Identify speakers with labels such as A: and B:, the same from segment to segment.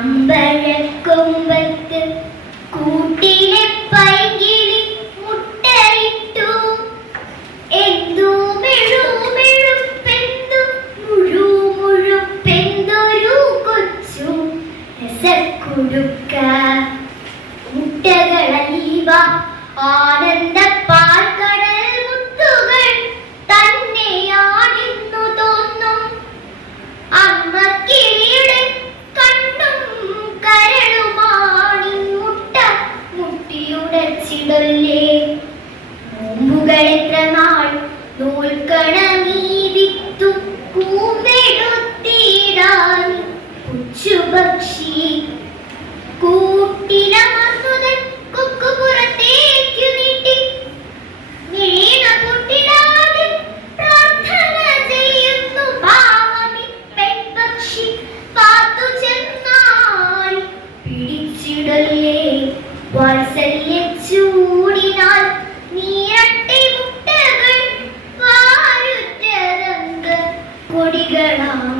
A: അമ്പഴക്കൊമ്പത്ത് കൂട്ടിലെ പൈകിളി മുട്ടയിട്ടു. എന്തു കൊച്ചു ആനന്ദ പാർക്ക് മുട്ടിയുടച്ചിടല്ലേ മുമ്പുകൾ എത്ര നൂൽക്കണ നീതിത്തു കൂമ്പെടുത്തിടാൻ പുച്ചുപക്ഷി? കൂട്ടില മസുതൻ പുറത്തേക്കു നീട്ടി. പ്രാർത്ഥന പാവമി പിടിച്ചിടല്ലേ? വാത്സല്യ കൊടികളാവാൻ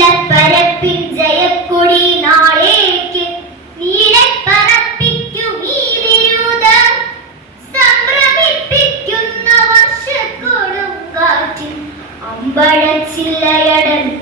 A: നീലപ്പരപ്പിൻ ജയക്കൊടി നാളേക്ക്. നീലപ്പറപ്പിക്കും ഈ വിരുദം സംഭ്രമിപ്പിക്കുന്ന വർഷക്കൊടുങ്കാറ്റിൽ അമ്പഴച്ചില്ലയടർന്നു വീണു